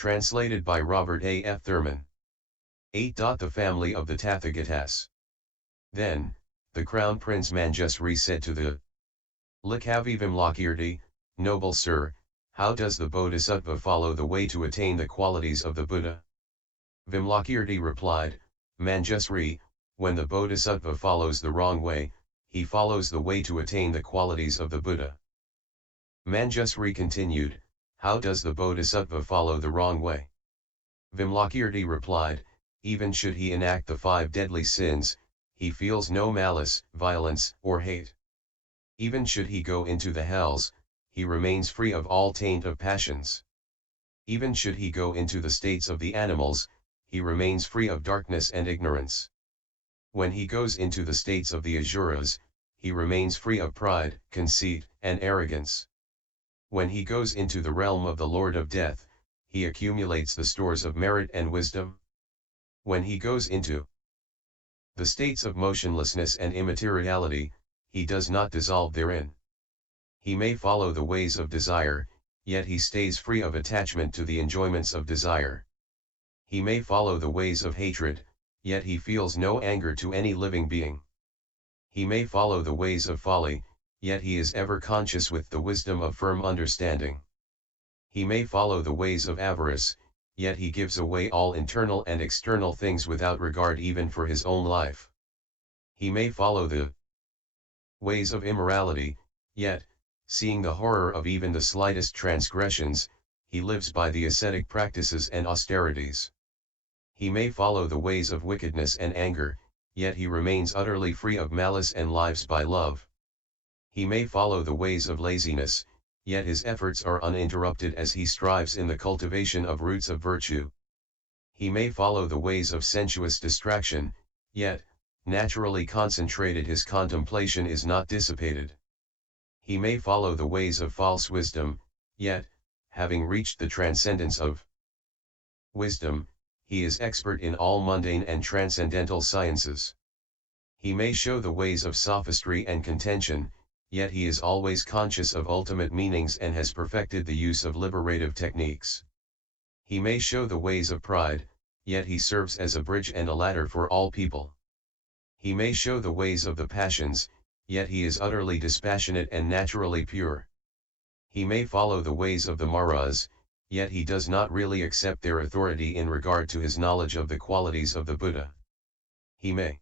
Translated by Robert A. F. Thurman. 8. The family of the Tathágatas. Then, the Crown Prince Manjusri said to the Likavi Vimalakirti, "Noble sir, how does the bodhisattva follow the way to attain the qualities of the Buddha?" Vimalakirti replied, "Manjusri, when the bodhisattva follows the wrong way, he follows the way to attain the qualities of the Buddha." Manjusri continued, "How does the bodhisattva follow the wrong way?" Vimalakirti replied, "Even should he enact the 5 deadly sins, he feels no malice, violence, or hate. Even should he go into the hells, he remains free of all taint of passions. Even should he go into the states of the animals, he remains free of darkness and ignorance. When he goes into the states of the asuras, he remains free of pride, conceit, and arrogance. When he goes into the realm of the Lord of Death, he accumulates the stores of merit and wisdom. When he goes into the states of motionlessness and immateriality, he does not dissolve therein. He may follow the ways of desire, yet he stays free of attachment to the enjoyments of desire. He may follow the ways of hatred, yet he feels no anger to any living being. He may follow the ways of folly, yet he is ever conscious with the wisdom of firm understanding. He may follow the ways of avarice, yet he gives away all internal and external things without regard even for his own life. He may follow the ways of immorality, yet, seeing the horror of even the slightest transgressions, he lives by the ascetic practices and austerities. He may follow the ways of wickedness and anger, yet he remains utterly free of malice and lives by love. He may follow the ways of laziness, yet his efforts are uninterrupted as he strives in the cultivation of roots of virtue. He may follow the ways of sensuous distraction, yet, naturally concentrated his contemplation is not dissipated. He may follow the ways of false wisdom, yet, having reached the transcendence of wisdom, he is expert in all mundane and transcendental sciences. He may show the ways of sophistry and contention, yet he is always conscious of ultimate meanings and has perfected the use of liberative techniques. He may show the ways of pride, yet he serves as a bridge and a ladder for all people. He may show the ways of the passions, yet he is utterly dispassionate and naturally pure. He may follow the ways of the Maras, yet he does not really accept their authority in regard to his knowledge of the qualities of the Buddha. He may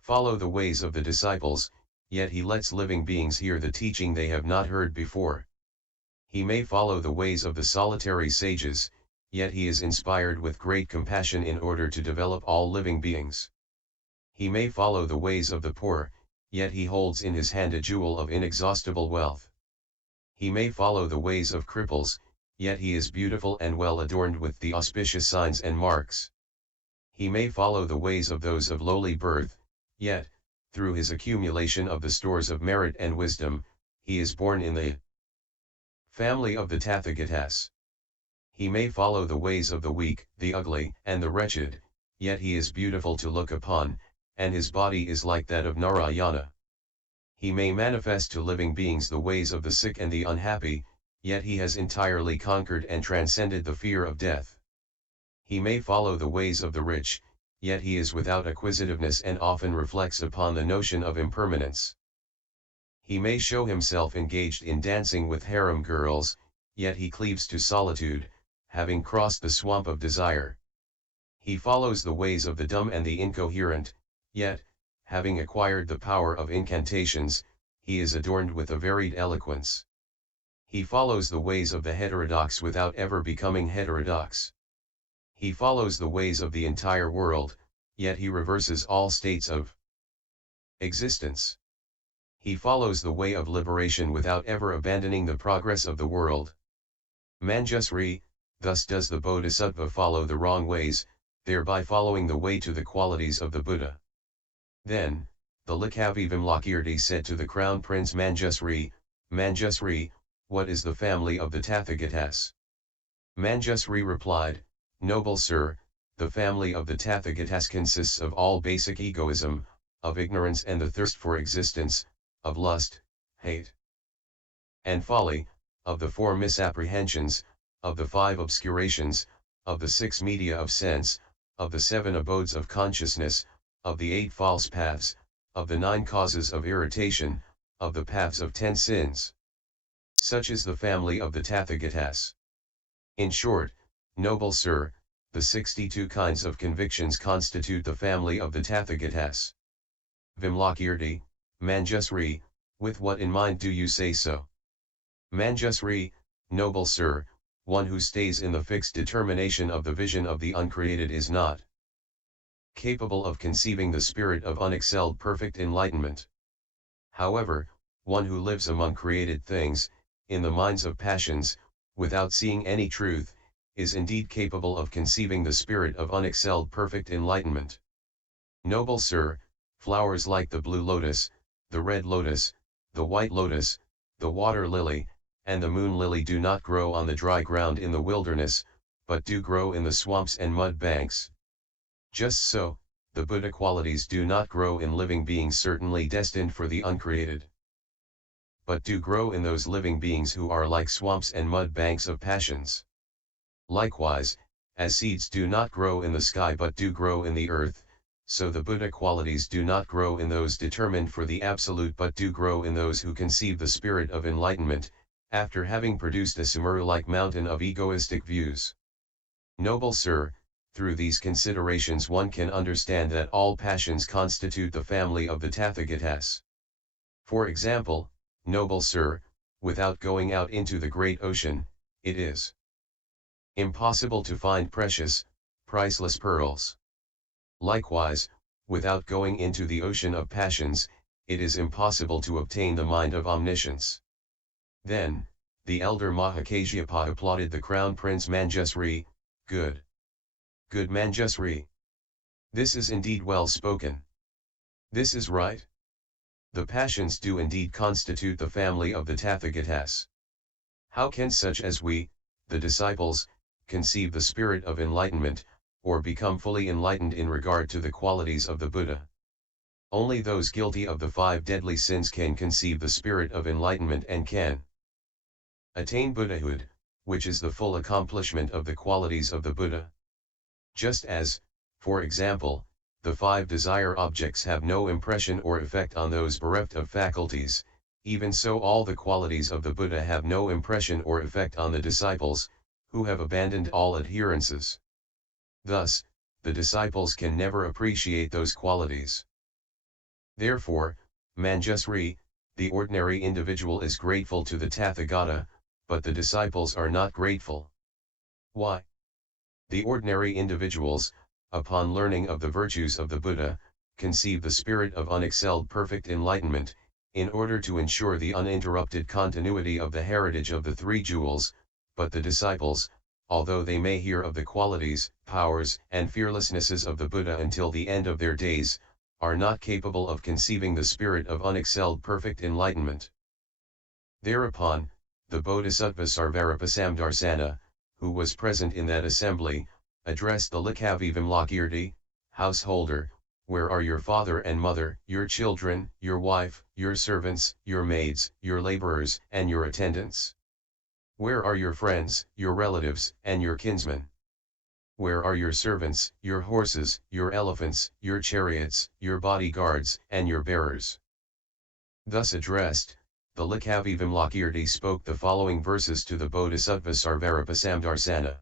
follow the ways of the disciples, yet he lets living beings hear the teaching they have not heard before. He may follow the ways of the solitary sages, yet he is inspired with great compassion in order to develop all living beings. He may follow the ways of the poor, yet he holds in his hand a jewel of inexhaustible wealth. He may follow the ways of cripples, yet he is beautiful and well adorned with the auspicious signs and marks. He may follow the ways of those of lowly birth, yet, through his accumulation of the stores of merit and wisdom, he is born in the family of the Tathágatas. He may follow the ways of the weak, the ugly, and the wretched, yet he is beautiful to look upon, and his body is like that of Narayana. He may manifest to living beings the ways of the sick and the unhappy, yet he has entirely conquered and transcended the fear of death. He may follow the ways of the rich, yet he is without acquisitiveness and often reflects upon the notion of impermanence. He may show himself engaged in dancing with harem girls, yet he cleaves to solitude, having crossed the swamp of desire. He follows the ways of the dumb and the incoherent, yet, having acquired the power of incantations, he is adorned with a varied eloquence. He follows the ways of the heterodox without ever becoming heterodox. He follows the ways of the entire world, yet he reverses all states of existence. He follows the way of liberation without ever abandoning the progress of the world. Manjusri, thus does the bodhisattva follow the wrong ways, thereby following the way to the qualities of the Buddha. Then, the Likavi Vimalakirti said to the Crown Prince Manjusri, "Manjusri, what is the family of the Tathágatas?" Manjusri replied, "Noble sir, the family of the Tathágatas consists of all basic egoism, of ignorance and the thirst for existence, of lust, hate, and folly, of the 4 misapprehensions, of the 5 obscurations, of the 6 media of sense, of the 7 abodes of consciousness, of the 8 false paths, of the 9 causes of irritation, of the paths of 10 sins. Such is the family of the Tathagatas. In short, noble sir, the 62 kinds of convictions constitute the family of the Tathagatas. Vimalakirti, Manjusri, with what in mind do you say so? Manjusri, noble sir, one who stays in the fixed determination of the vision of the uncreated is not capable of conceiving the spirit of unexcelled perfect enlightenment. However, one who lives among created things, in the minds of passions, without seeing any truth, is indeed capable of conceiving the spirit of unexcelled perfect enlightenment. Noble sir, flowers like the blue lotus, the red lotus, the white lotus, the water lily, and the moon lily do not grow on the dry ground in the wilderness, but do grow in the swamps and mud banks. Just so, the Buddha qualities do not grow in living beings certainly destined for the uncreated, but do grow in those living beings who are like swamps and mud banks of passions. Likewise, as seeds do not grow in the sky but do grow in the earth, so the Buddha qualities do not grow in those determined for the absolute but do grow in those who conceive the spirit of enlightenment, after having produced a Sumeru-like mountain of egoistic views. Noble sir, through these considerations one can understand that all passions constitute the family of the Tathagatas. For example, noble sir, without going out into the great ocean, it is impossible to find precious, priceless pearls. Likewise, without going into the ocean of passions, it is impossible to obtain the mind of omniscience. Then, the elder Mahakasyapa applauded the crown prince Manjusri. Good. Good Manjusri. This is indeed well spoken. This is right. The passions do indeed constitute the family of the Tathagatas. How can such as we, the disciples, conceive the spirit of enlightenment, or become fully enlightened in regard to the qualities of the Buddha? Only those guilty of the 5 deadly sins can conceive the spirit of enlightenment and can attain Buddhahood, which is the full accomplishment of the qualities of the Buddha. Just as, for example, the 5 desire objects have no impression or effect on those bereft of faculties, even so all the qualities of the Buddha have no impression or effect on the disciples, who have abandoned all adherences. Thus, the disciples can never appreciate those qualities. Therefore, Manjusri, the ordinary individual is grateful to the Tathagata, but the disciples are not grateful. Why? The ordinary individuals, upon learning of the virtues of the Buddha, conceive the spirit of unexcelled perfect enlightenment, in order to ensure the uninterrupted continuity of the heritage of the 3 jewels, but the disciples, although they may hear of the qualities, powers, and fearlessnesses of the Buddha until the end of their days, are not capable of conceiving the spirit of unexcelled perfect enlightenment. Thereupon, the bodhisattva Sarvarapasamdarsana, who was present in that assembly, addressed the Likavi Vimalakirti, householder, where are your father and mother, your children, your wife, your servants, your maids, your laborers, and your attendants? Where are your friends, your relatives, and your kinsmen? Where are your servants, your horses, your elephants, your chariots, your bodyguards, and your bearers? Thus addressed, the Likavi Vimalakirti spoke the following verses to the Bodhisattva Sarvarapasamdarsana.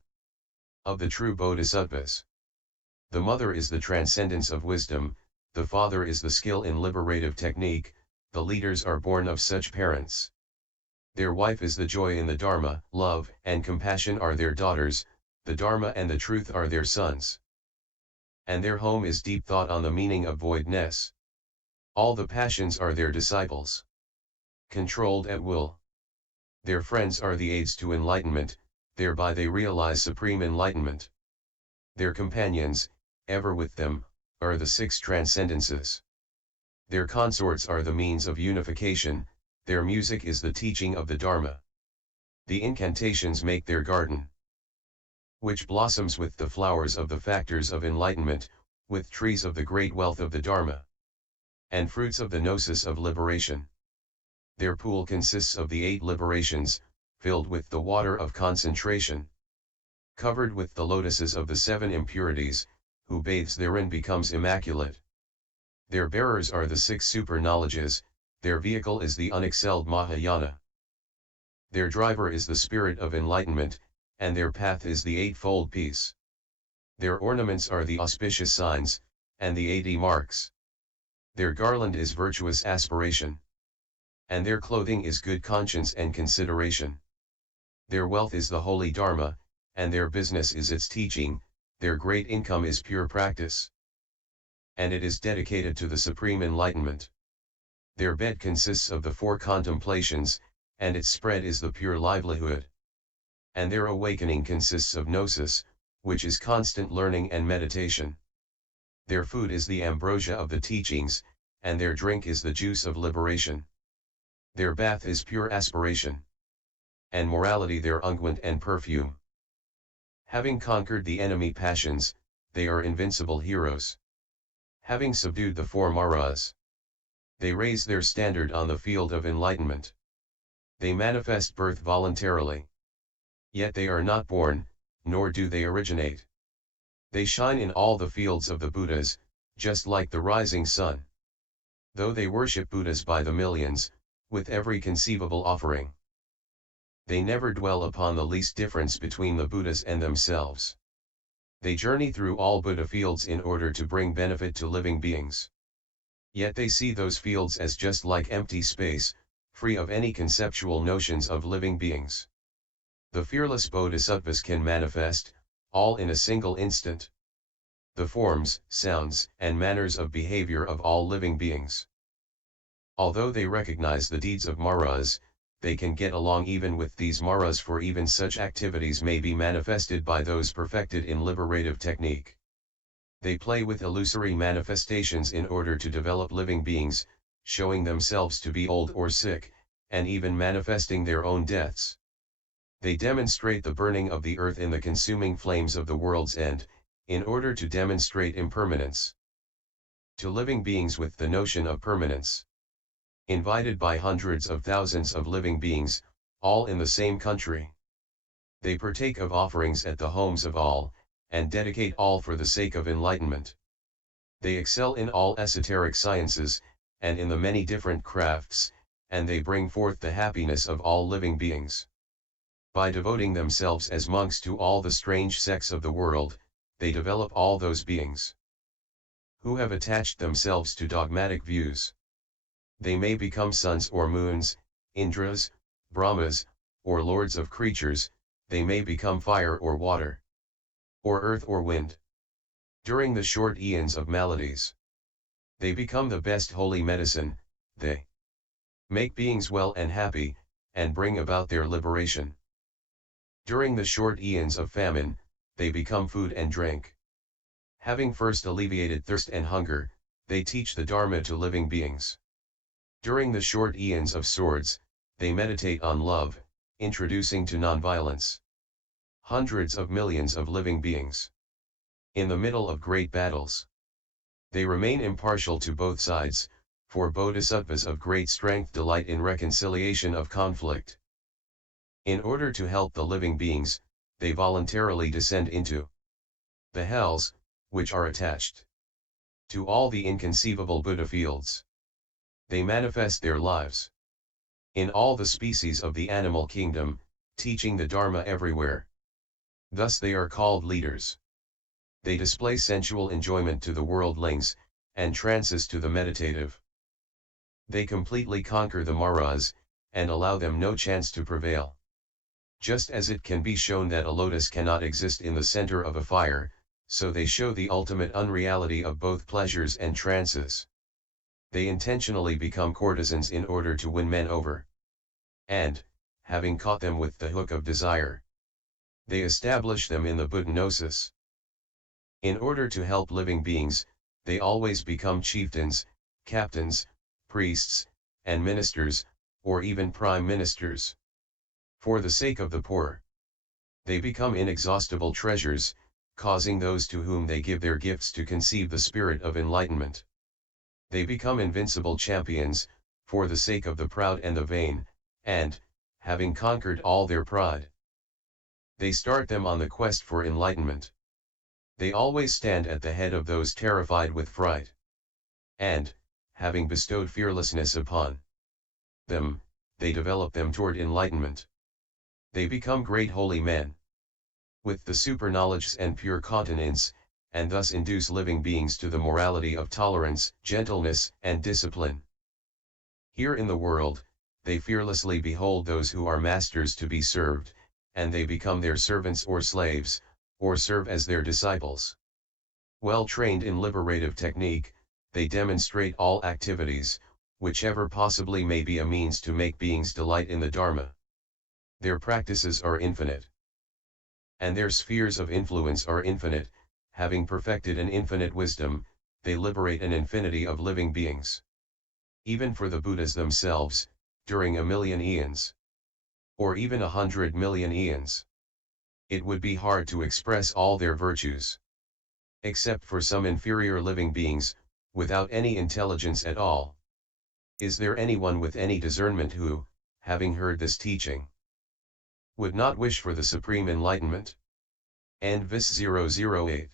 Of the true Bodhisattvas, the mother is the transcendence of wisdom, the father is the skill in liberative technique, the leaders are born of such parents. Their wife is the joy in the Dharma, love and compassion are their daughters, the Dharma and the truth are their sons. And their home is deep thought on the meaning of voidness. All the passions are their disciples, controlled at will. Their friends are the aids to enlightenment, thereby they realize supreme enlightenment. Their companions, ever with them, are the 6 transcendences. Their consorts are the means of unification, their music is the teaching of the Dharma. The incantations make their garden, which blossoms with the flowers of the factors of enlightenment, with trees of the great wealth of the Dharma, and fruits of the gnosis of liberation. Their pool consists of the 8 liberations, filled with the water of concentration. covered with the lotuses of the 7 impurities, who bathes therein becomes immaculate. Their bearers are the 6 super knowledges, their vehicle is the unexcelled Mahayana. Their driver is the spirit of enlightenment, and their path is the eightfold peace. Their ornaments are the auspicious signs, and the 80 marks. Their garland is virtuous aspiration. And their clothing is good conscience and consideration. Their wealth is the holy Dharma, and their business is its teaching, their great income is pure practice. And it is dedicated to the supreme enlightenment. Their bed consists of the 4 contemplations, and its spread is the pure livelihood. And their awakening consists of gnosis, which is constant learning and meditation. Their food is the ambrosia of the teachings, and their drink is the juice of liberation. Their bath is pure aspiration. And morality their unguent and perfume. Having conquered the enemy passions, they are invincible heroes. Having subdued the 4 maras, they raise their standard on the field of enlightenment. They manifest birth voluntarily. Yet they are not born, nor do they originate. They shine in all the fields of the Buddhas, just like the rising sun. Though they worship Buddhas by the millions, with every conceivable offering, they never dwell upon the least difference between the Buddhas and themselves. They journey through all Buddha fields in order to bring benefit to living beings. Yet they see those fields as just like empty space, free of any conceptual notions of living beings. The fearless bodhisattvas can manifest, all in a single instant, the forms, sounds, and manners of behavior of all living beings. Although they recognize the deeds of maras, they can get along even with these maras, for even such activities may be manifested by those perfected in liberative technique. They play with illusory manifestations in order to develop living beings, showing themselves to be old or sick, and even manifesting their own deaths. They demonstrate the burning of the earth in the consuming flames of the world's end, in order to demonstrate impermanence to living beings with the notion of permanence. Invited by hundreds of thousands of living beings, all in the same country, they partake of offerings at the homes of all, and dedicate all for the sake of enlightenment. They excel in all esoteric sciences, and in the many different crafts, and they bring forth the happiness of all living beings. By devoting themselves as monks to all the strange sects of the world, they develop all those beings who have attached themselves to dogmatic views. They may become suns or moons, Indras, Brahmas, or lords of creatures, they may become fire or water, or earth or wind. During the short eons of maladies, they become the best holy medicine, they make beings well and happy, and bring about their liberation. During the short eons of famine, they become food and drink. Having first alleviated thirst and hunger, they teach the Dharma to living beings. During the short eons of swords, they meditate on love, introducing to nonviolence hundreds of millions of living beings. In the middle of great battles, they remain impartial to both sides, for bodhisattvas of great strength delight in reconciliation of conflict. In order to help the living beings, they voluntarily descend into the hells, which are attached to all the inconceivable Buddha fields. They manifest their lives in all the species of the animal kingdom, teaching the Dharma everywhere. Thus they are called leaders. They display sensual enjoyment to the worldlings, and trances to the meditative. They completely conquer the maras, and allow them no chance to prevail. Just as it can be shown that a lotus cannot exist in the center of a fire, so they show the ultimate unreality of both pleasures and trances. They intentionally become courtesans in order to win men over. And, having caught them with the hook of desire, they establish them in the Buddha gnosis. In order to help living beings, they always become chieftains, captains, priests, and ministers, or even prime ministers. For the sake of the poor, they become inexhaustible treasures, causing those to whom they give their gifts to conceive the spirit of enlightenment. They become invincible champions, for the sake of the proud and the vain, and, having conquered all their pride, They start them on the quest for enlightenment. They always stand at the head of those terrified with fright. And, having bestowed fearlessness upon them, they develop them toward enlightenment. They become great holy men, with the super-knowledge and pure continence, and thus induce living beings to the morality of tolerance, gentleness, and discipline. Here in the world, they fearlessly behold those who are masters to be served, and they become their servants or slaves, or serve as their disciples. Well trained in liberative technique, they demonstrate all activities, whichever possibly may be a means to make beings delight in the Dharma. Their practices are infinite, and their spheres of influence are infinite. Having perfected an infinite wisdom, they liberate an infinity of living beings. Even for the Buddhas themselves, during 1,000,000 eons, or even 100 million eons, it would be hard to express all their virtues. Except for some inferior living beings, without any intelligence at all. Is there anyone with any discernment who, having heard this teaching, would not wish for the supreme enlightenment? And Vis 008.